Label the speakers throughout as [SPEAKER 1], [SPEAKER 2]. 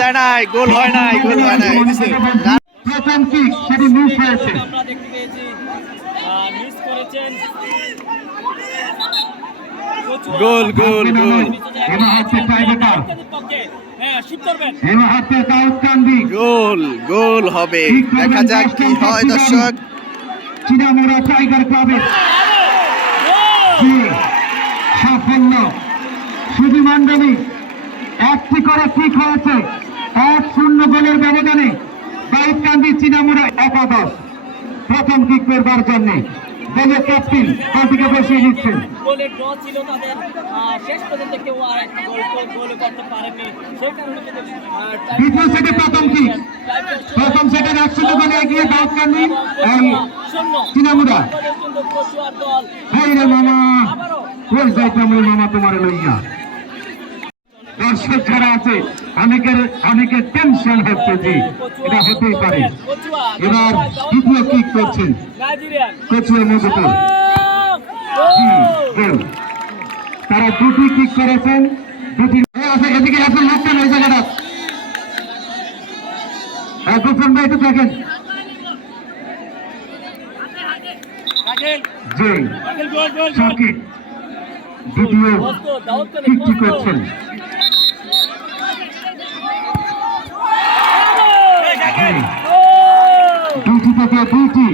[SPEAKER 1] যায় নাই গোল হয় নাই গোল হয় নাই।
[SPEAKER 2] প্রথম কিক সেটি মিস হয়েছে।
[SPEAKER 3] আমরা দেখতে পেয়েছি মিস করেছেন।
[SPEAKER 1] গোল গোল
[SPEAKER 3] হ্যাঁ
[SPEAKER 1] গোল গোল হবে। দেখা যাক কি হয় দর্শক।
[SPEAKER 2] টাইগার জি, সাফল্য। মন্ডলী একটি করে কিক হয়েছে। এক শূন্য গোলের ব্যবধানে দাউদকান্দি চিনামুড়া একাদশ। প্রথম কিক করবার জন্য দলের ক্যাপ্টেন বসিয়ে দিচ্ছেন?
[SPEAKER 3] গোলের ড্র ছিল তাদের। শেষ পর্যন্ত কেউ আর একটা গোল গোল- গোল করতে পারেনি সেই কারণে কিন্তু আহ, টাই-
[SPEAKER 2] দ্বিতীয় সেটে প্রথম কিক প্রথম সেটের এক গোলে এগিয়ে দাউদকান্দি এই
[SPEAKER 3] শূন্য।
[SPEAKER 2] চিনামুড়া।
[SPEAKER 3] গোলের কিন্তু কচুয়ার দল।
[SPEAKER 2] এই রে মামা। যাইতাম মামা তোমার লইয়া। দর্শক যারা আছে অনেকের অনেকের টেনশন হচ্ছে জি এটা হতেই পারে। এবার দ্বিতীয় কিক করছেন কচুয়া মজুপুর তারা দুটি কিক করেছেন দুটি আছে এদিকে এখন লোকটা ওই জায়গাটা? গোপন ভাই একটু দেখেন। জি। দ্বিতীয় কিকটি করছেন। দুটি থেকে দুইটি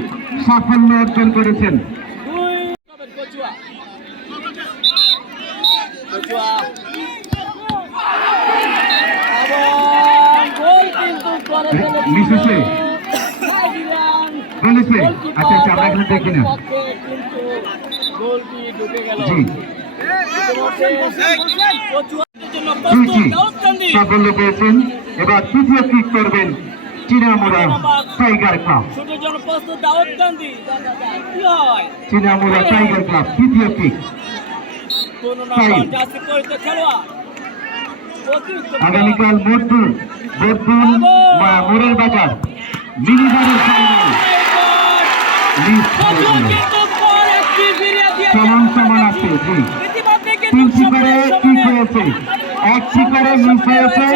[SPEAKER 2] সাফল্য অর্জন করেছেন।
[SPEAKER 3] নাইজেরিয়ান
[SPEAKER 2] বলেছে। আচ্ছা আচ্ছা আমরা এখানে দেখি না। জি। সাফল্য পেয়েছেন এবার তৃতীয় কিক করবেন টাইগার ক্লাব
[SPEAKER 3] হয়
[SPEAKER 2] টাইগার ক্লাব তৃতীয় কিক আগামীকাল মোড়ের বাজার মিনিবারের সমান সমান আছে জি
[SPEAKER 3] ইতিমধ্যে কিন্তু
[SPEAKER 2] তিনটি করে
[SPEAKER 3] সমান
[SPEAKER 2] কিক
[SPEAKER 3] সমানে
[SPEAKER 2] হয়েছে? একটি করে মিস হয়েছে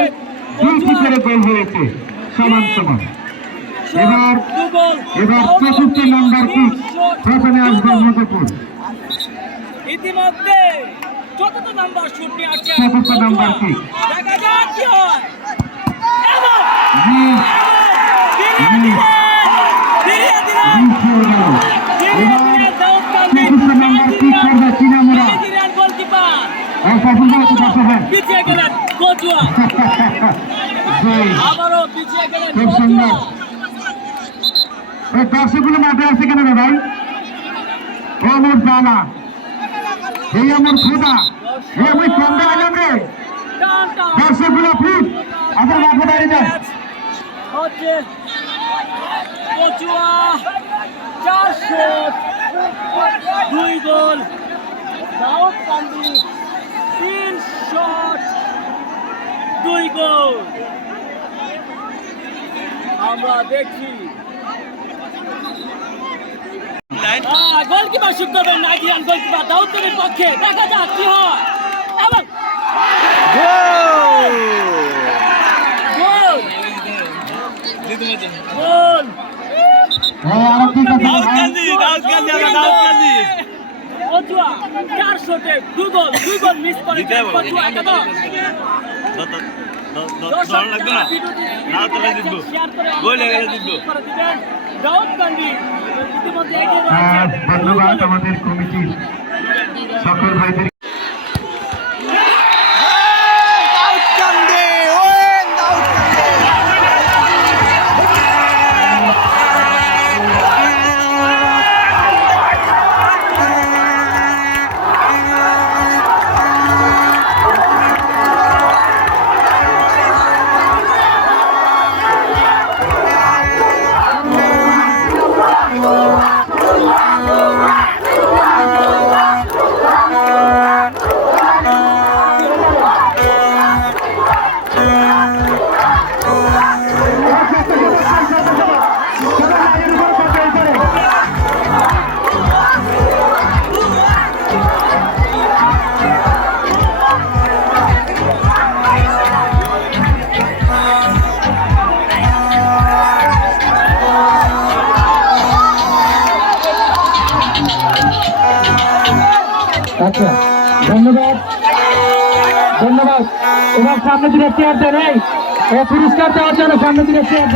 [SPEAKER 2] দুইটি করে গোল হয়েছে। সমান সমান। এবার এবার চতুর্থ নম্বর কিক প্রথমে আসবে মধুপুর
[SPEAKER 3] ইতিমধ্যে চতুর্থ নাম্বার শুট নিয়ে আসছে
[SPEAKER 2] চতুর্থ নাম্বার কিক
[SPEAKER 3] দেখা যাক কি হয়। পিছিয়ে গেলেন কচুয়া। আবারও পিছিয়ে গেলেন
[SPEAKER 2] খুব
[SPEAKER 3] কচুয়া।
[SPEAKER 2] সুন্দর। এই দর্শকগুলো মাঠে আছে কেন রে ভাই? ও মোর জানা এই আমার খোদা। এ আমি কন্দা আলাম রে। দর্শকগুলো ফুট। মাঠে দাঁড়িয়ে যান।
[SPEAKER 3] হচ্ছে কচুয়া। চার শট দুই গোল। দাউদ কান্দি তিন শট দুই গোল আমরা দেখছি। গোলকিপার শুট করবেন নাইজেরিয়ান গোলকিপার দাউদ কান্দির পক্ষে দেখা যাক কি হয়। এবং
[SPEAKER 1] গোল!
[SPEAKER 3] গোল! গোল!
[SPEAKER 2] আর ঠিক আছে
[SPEAKER 1] দাউদকান্দি দাউদকান্দি আমরা দাউদকান্দি
[SPEAKER 3] কচুয়া চার শটে দু গোল দুই গোল মিস করে
[SPEAKER 1] দর্শক লাগবে না? না তো জিতবো গোল হয়ে গেলে জিতবো
[SPEAKER 3] দাউদকান্দি ইতিমধ্যে এগিয়ে
[SPEAKER 2] হ্যাঁ
[SPEAKER 3] রয়েছে
[SPEAKER 2] ধন্যবাদ আমাদের কমিটির সকল ভাইদের আচ্ছা ধন্যবাদ। ধন্যবাদ। এবার সামনে দিকে চেয়ার দেন, এই পুরস্কার দেওয়ার জন্য সামনে দিকে চেয়ার